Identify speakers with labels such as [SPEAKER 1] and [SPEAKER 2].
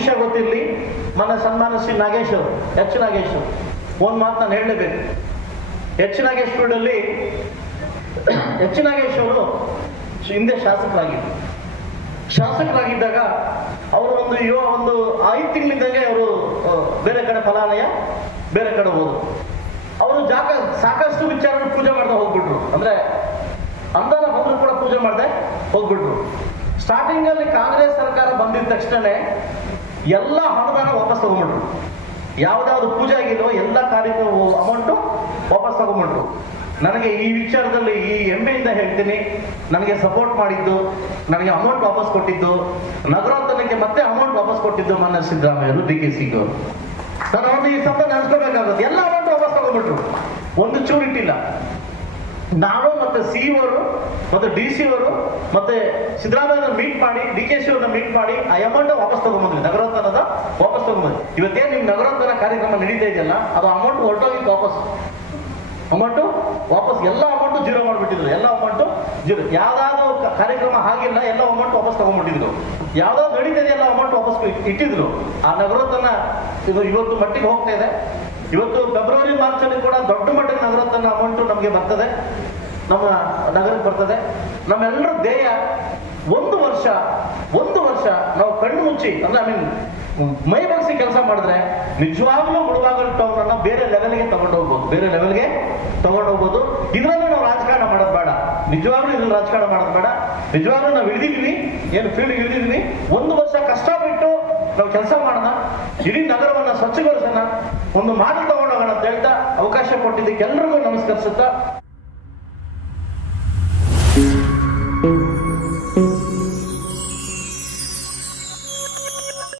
[SPEAKER 1] ವಿಷಯ ಗೊತ್ತಿರಲಿ ಮನ ಸನ್ಮಾನ ಶ್ರೀ ನಾಗೇಶ್ ಅವರು, ಎಚ್ ನಾಗೇಶ್ ಅವರು. ಒಂದು ಮಾತು ನಾನು ಹೇಳಲೇಬೇಕು. ಎಚ್ ನಾಗೇಶ್ ಫೀಲ್ಡಲ್ಲಿ ಎಚ್ ನಾಗೇಶ್ ಅವರು ಹಿಂದೆ ಶಾಸಕರಾಗಿದ್ದರು. ಶಾಸಕರಾಗಿದ್ದಾಗ ಅವರು ಒಂದು ಯುವ ಒಂದು ಐದು ತಿಂಗಳಿದ್ದಂಗೆ ಅವರು ಬೇರೆ ಕಡೆ ಫಲಾಲಯ, ಬೇರೆ ಕಡೆ ಹೋದ್ರು. ಅವರು ಜಾಗ ಸಾಕಷ್ಟು ವಿಚಾರ ಪೂಜೆ ಮಾಡ್ತಾ ಹೋಗ್ಬಿಟ್ರು. ಅಂದ್ರೆ ಅಂದಾನ ಬಂದ್ರು ಕೂಡ ಪೂಜೆ ಮಾಡದೆ ಹೋಗ್ಬಿಟ್ರು. ಸ್ಟಾರ್ಟಿಂಗ್ ಅಲ್ಲಿ ಕಾಂಗ್ರೆಸ್ ಸರ್ಕಾರ ಬಂದಿದ ತಕ್ಷಣನೇ ಎಲ್ಲ ಅನುದಾನ ವಾಪಸ್ ತಗೊಂಡ್ಬಿಟ್ರು. ಯಾವ್ದಾವ್ದು ಪೂಜೆ ಆಗಿಲ್ವೋ ಎಲ್ಲ ಕಾರ್ಯಕ್ರಮ ಅಮೌಂಟು ವಾಪಸ್ ತಗೊಂಡ್ಬಿಟ್ರು. ನನಗೆ ಈ ವಿಚಾರದಲ್ಲಿ ಈ ಹೆಮ್ಮೆಯಿಂದ ಹೇಳ್ತೀನಿ. ನನಗೆ ಸಪೋರ್ಟ್ ಮಾಡಿದ್ದು, ನನಗೆ ಅಮೌಂಟ್ ವಾಪಸ್ ಕೊಟ್ಟಿದ್ದು ನಗರೋತ್ತನಕ್ಕೆ ಮತ್ತೆ ಅಮೌಂಟ್ ವಾಪಸ್ ಕೊಟ್ಟಿದ್ದು ಮಾನ್ಯ ಸಿದ್ದರಾಮಯ್ಯರು ಡಿ ಕೆ ಸಿಂಗ್ ನಾನು ಅವ್ರನ್ನ ಈ ಸಂಬಂಧ ನೆನೆಸ್ಕೋಬೇಕಾಗುತ್ತೆ ಎಲ್ಲ ಅಮೌಂಟ್ ವಾಪಸ್ ತಗೊಂಡ್ಬಿಟ್ರು. ಒಂದು ಚೂರು ಇಟ್ಟಿಲ್ಲ. ನಾನು ಮತ್ತೆ ಸಿ ಅವರು ಮತ್ತೆ ಡಿ ಸಿ ಅವರು ಮತ್ತೆ ಸಿದ್ದರಾಮಯ್ಯ ಮೀಟ್ ಮಾಡಿ ಡಿ ಕೆ ಶಿ ಅವ್ರನ್ನ ಮೀಟ್ ಮಾಡಿ, ಆ ಅಮೌಂಟ್ ವಾಪಸ್ ತಗೊಂಡ್ಬಂದ್ವಿ ನಗರೋತ್ಥಾನದ ವಾಪಸ್ ತಗೊಂಡ್ಬಂದ್ವಿ ಇವತ್ತೇನು ನಿಮ್ ನಗರೋತ್ಥಾನ ಕಾರ್ಯಕ್ರಮ ನಡೀತಾ ಇದೆಯಲ್ಲ, ಅದು ಅಮೌಂಟ್ ಹೊರಟೋಗಿತ್ತು ವಾಪಸ್ ಅಮೌಂಟು ವಾಪಸ್ ಎಲ್ಲ ಅಮೌಂಟು ಜೀರೋ ಮಾಡಿಬಿಟ್ಟಿದ್ರು, ಎಲ್ಲ ಅಮೌಂಟು ಜೀರೋ ಯಾವ್ದಾದ್ರು ಕಾರ್ಯಕ್ರಮ ಹಾಗಿಲ್ಲ ಎಲ್ಲ ಅಮೌಂಟ್ ವಾಪಸ್ ತಗೊಂಡ್ಬಿಟ್ಟಿದ್ರು. ಯಾವ್ದೋ ಗಡಿತದೆ ಎಲ್ಲ ಅಮೌಂಟ್ ವಾಪಸ್ ಇಟ್ಟಿದ್ರು. ಆ ನಗರೋತ್ತನ ಇದು ಇವತ್ತು ಮಟ್ಟಿಗೆ ಹೋಗ್ತಾ ಇದೆ. ಇವತ್ತು ಫೆಬ್ರವರಿ ಮಾರ್ಚ್ ಅಲ್ಲಿ ಕೂಡ ದೊಡ್ಡ ಮಟ್ಟಿಗೆ ನಗರೋತ್ತನ ಅಮೌಂಟ್ ನಮಗೆ ಬರ್ತದೆ. ನಮ್ಮ ನಗರಕ್ಕೆ ಬರ್ತದೆ. ನಮ್ಮೆಲ್ಲರ ಧ್ಯೇಯ ಒಂದು ವರ್ಷ ಒಂದು ವರ್ಷ ನಾವು ಕಣ್ಣು ಮುಚ್ಚಿ, ಅಂದ್ರೆ ಐ ಮೀನ್ ಮೈ ಬಗ್ಸಿ ಕೆಲಸ ಮಾಡಿದ್ರೆ ನಿಜವಾಗ್ಲೂ ಮುಳುಬಾಗಲ್ ಟೌನ್ ಅನ್ನ ಬೇರೆ ಲೆವೆಲ್ಗೆ ತಗೊಂಡು ಹೋಗ್ಬೋದು. ಬೇರೆ ಲೆವೆಲ್ಗೆ ತಗೊಂಡು ಹೋಗ್ಬೋದು. ಇದ್ರಲ್ಲಿ ನಾವು ರಾಜಕಾರಣ ಮಾಡೋದು ಬೇಡ ನಿಜವಾಗ್ಲೂ ಇದನ್ನ ರಾಜಕಾರಣ ಮಾಡೋದು ಬೇಡ. ನಿಜವಾಗ್ಲೂ ನಾವು ಇಳಿದಿದ್ವಿ ಏನು ಫೀಲ್ಡ್ ಹಿಡಿದಿದ್ವಿ. ಒಂದು ವರ್ಷ ಕಷ್ಟಪಟ್ಟು ನಾವು ಕೆಲಸ ಮಾಡೋಣ. ಇಡೀ ನಗರವನ್ನ ಸ್ವಚ್ಛಗೊಳಿಸೋಣ. ಒಂದು ಮಾತು ತಗೊಂಡೋಗೋಣ ಅಂತ ಹೇಳ್ತಾ ಅವಕಾಶ ಕೊಟ್ಟಿದ್ದಕ್ಕೆ ಎಲ್ರಿಗೂ ನಮಸ್ಕರಿಸುತ್ತಾ